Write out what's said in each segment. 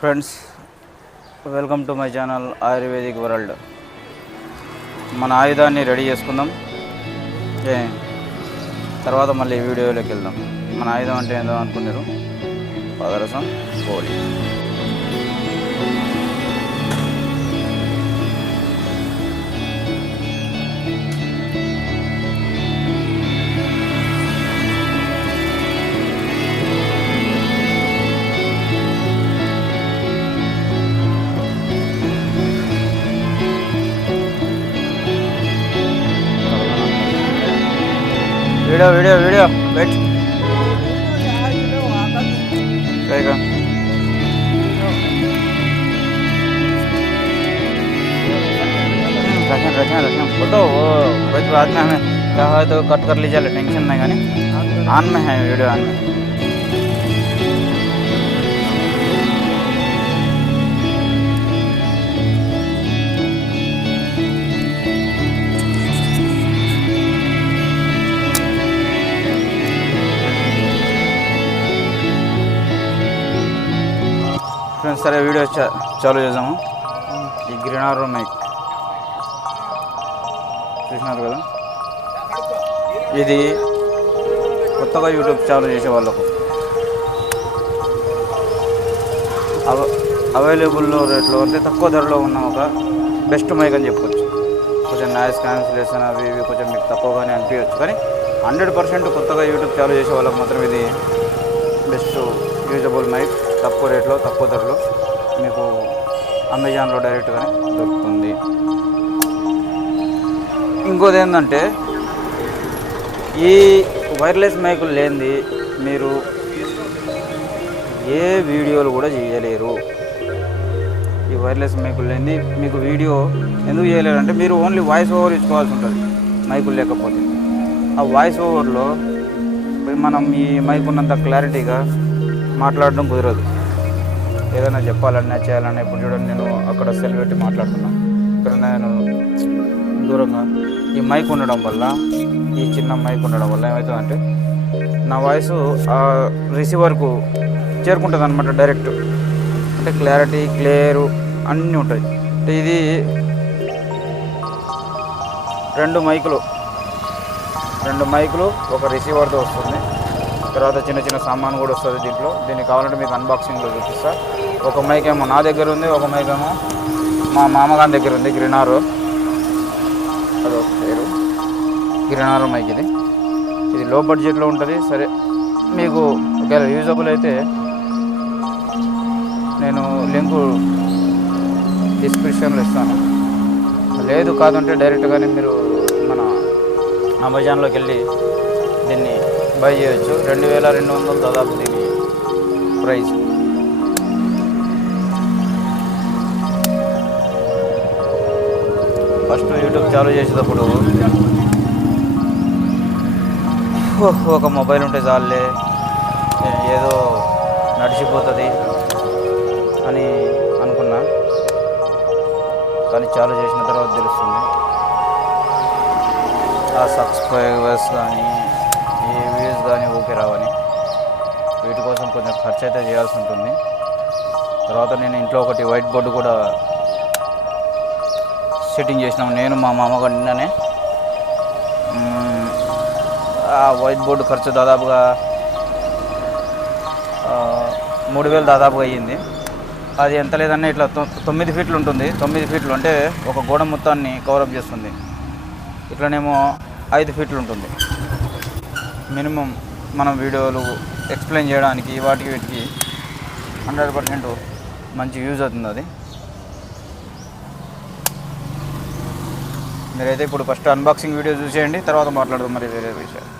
Friends, welcome to my channel ayurvedic world. మన ఆయుధాన్ని ready చేసుకుందాం, తర్వాత మళ్ళీ వీడియోలోకి వెళ్దాం. మన ఆయుధం అంటే ఏందో అనుకున్నారు, పాదరసం కోడి. वीडियो वीडियो वीडियो बैठ रहेगा। रखें फोटो वो बाद में हमें क्या है तो कट कर लीजिए, टेंशन नहीं गानी। ऑन में है वीडियो, ऑन में। ఫ్రెండ్స్, సరే వీడియో చాలు చేద్దాము. ఈ గ్రెనారో మైక్ చూసినారు కదా, ఇది కొత్తగా యూట్యూబ్ ఛానల్ చేసే వాళ్ళకు అవైలబుల్ రేట్లో అంటే తక్కువ ధరలో ఉన్న ఒక బెస్ట్ మైక్ అని చెప్పొచ్చు. కొంచెం నాయిస్ క్యాన్సిలేషన్ అవి ఇవి కొంచెం మీకు తక్కువగానే అనిపించవచ్చు, కానీ 100% కొత్తగా యూట్యూబ్ ఛానల్ చేసే వాళ్ళకు మాత్రం ఇది బెస్ట్ యూజబుల్ మైక్. తక్కువ రేట్లో తక్కువ ధరలో మీకు అమెజాన్లో డైరెక్ట్గానే దొరుకుతుంది. ఇంకోది ఏంటంటే, ఈ వైర్లెస్ మైకులు లేనిది మీరు ఏ వీడియోలు కూడా చేయలేరు. ఈ వైర్లెస్ మైకులు లేనిది మీకు వీడియో ఎందుకు చేయలేరు అంటే, మీరు ఓన్లీ వాయిస్ ఓవర్ ఇచ్చుకోవాల్సి ఉంటుంది మైకులు లేకపోతే. ఆ వాయిస్ ఓవర్లో మనం ఈ మైక్ ఉన్నంత క్లారిటీగా మాట్లాడడం కుదరదు. ఏదైనా చెప్పాలన్నా చేయాలన్నా, ఇప్పుడు చూడండి నేను అక్కడ సెల్ పెట్టి మాట్లాడుతున్నాను, ఇక్కడ నేను దూరంగా ఈ మైక్ ఉండడం వల్ల, ఈ చిన్న మైక్ ఉండడం వల్ల ఏమవుతుందంటే నా వాయిస్ ఆ రిసీవర్కు చేరుకుంటుంది అనమాట డైరెక్ట్. అంటే క్లారిటీ క్లియరు అన్నీ ఉంటాయి. ఇది 2 మైకులు ఒక రిసీవర్తో వస్తుంది. తర్వాత చిన్న చిన్న సామాను కూడా వస్తుంది దీంట్లో. దీనికి కావాలంటే మీకు అన్బాక్సింగ్లో చూపిస్తా. ఒక మైక్ ఏమో నా దగ్గర ఉంది, ఒక మైక్ ఏమో మా మామగారి దగ్గర ఉంది. గ్రెనారో, అదొక పేరు గ్రెనారో మైక్. ఇది లో బడ్జెట్లో ఉంటుంది. సరే, మీకు ఒకవేళ యూజబుల్ అయితే నేను లింకు డిస్క్రిప్షన్లో ఇస్తాను. లేదు కాదంటే డైరెక్ట్గానే మీరు మన అమెజాన్లోకి వెళ్ళి దీన్ని బై చేయొచ్చు. 2200 దాదాపు దీని ప్రైస్. ఫస్ట్ యూట్యూబ్ చాలు చేసేటప్పుడు ఒక మొబైల్ ఉంటే చాలులే, ఏదో నడిచిపోతుంది అని అనుకున్నా, కానీ చాలు చేసిన తర్వాత తెలుస్తుంది ఆ సబ్స్క్రైబర్స్ కానీ ఈ వ్యూస్ కానీ ఓకే రావని. వీటి కోసం కొంచెం ఖర్చు అయితే చేయాల్సి ఉంటుంది. తర్వాత నేను ఇంట్లో ఒకటి వైట్ బోర్డు కూడా సెట్టింగ్ చేసినాము, నేను మా మామగారు నిన్ననే. ఆ వైట్ బోర్డు ఖర్చు దాదాపుగా 3000 దాదాపుగా అయ్యింది. అది ఎంత లేదన్నా ఇట్లా 9 ఫీట్లు ఉంటుంది. 9 ఫీట్లు అంటే ఒక గోడ మొత్తాన్ని కవరప్ చేస్తుంది. ఇట్లనేమో 5 ఫీట్లు ఉంటుంది. మినిమం మనం వీడియోలు ఎక్స్ప్లెయిన్ చేయడానికి వాటికి వీటికి 100% మంచి యూజ్ అవుతుంది అది. మీరైతే ఇప్పుడు ఫస్ట్ అన్బాక్సింగ్ వీడియో చూసేయండి, తర్వాత మాట్లాడదాం మరి వేరే విషయాలు.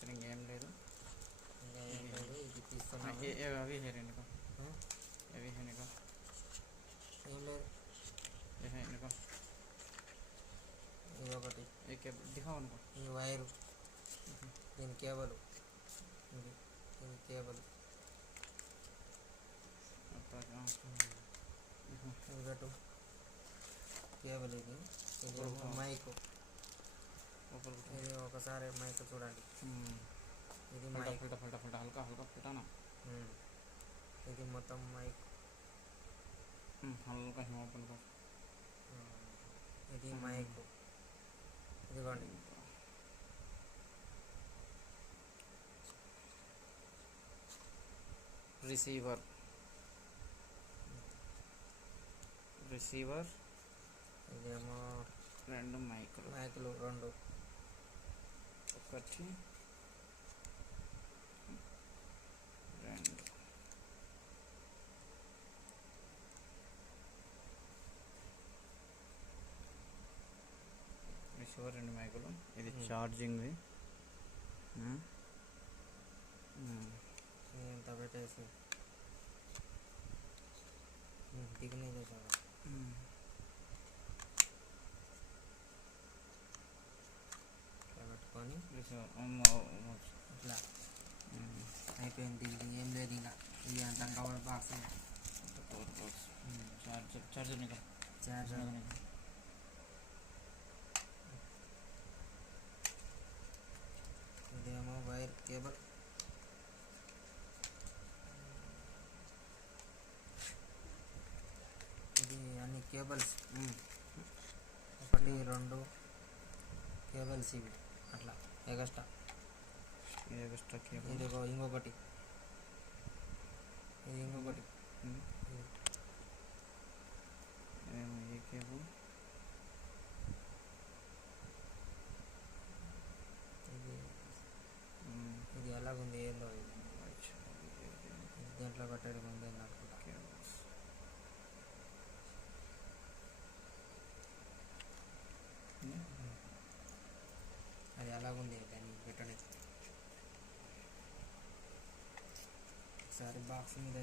అసలు ఇంకేం లేదు. ఇంకా ఏం లేదు, ఇది తీస్తున్నాము. అవి హెయిర్నికో అవి హెయిర్నికో ఏం లేదు, హెయిర్నికో ఇది ఒకటి, ये केबल दिखाओ उनको. ఈ వైరు, దీని కేబుల్, ఇది కేబుల్, ఇది పెట్టు కేబుల్, ఇది మైక్, ఇది ఒకసారి మైక్ చూడండి, ఇది మైక్, हल्का हल्का फुटाना, ఇది మొత్తం మైక్, हल्का हिम ओपन कर. ఇది మైక్, ఇదిగోండి. రిసీవర్, ఇదేమో రెండు మైకులు రెండు, ఒకటి రెండు. రిసీవర్ రెండు మైకులు, ఇది ఛార్జింగ్ది. ఇంత పెట్టేసి దిగునే చేసాను. ఇట్లా పెట్టుకొని ఇట్లా అయిపోయింది. ఇది ఏం లేదు, ఇంకా ఇది అంత కవర్ బాక్స్, చార్జర్ ఇదేమో వైర్ కేబుల్, ఇది అన్ని కేబుల్స్, ఒకటి రెండు కేబుల్స్ ఇవి అట్లా ఎగస్ట్రా కేబుల్. ఇది ఇంకొకటి, ఇది ఇంకొకటి, ये केबल, ఇది ఎలాగుంది ఏందో, ఇది దేంట్లో పెట్టడం ఉంది అనుకుంటా. అది ఎలాగుంది దాన్ని పెట్టండి. ఒకసారి బాక్స్ మీద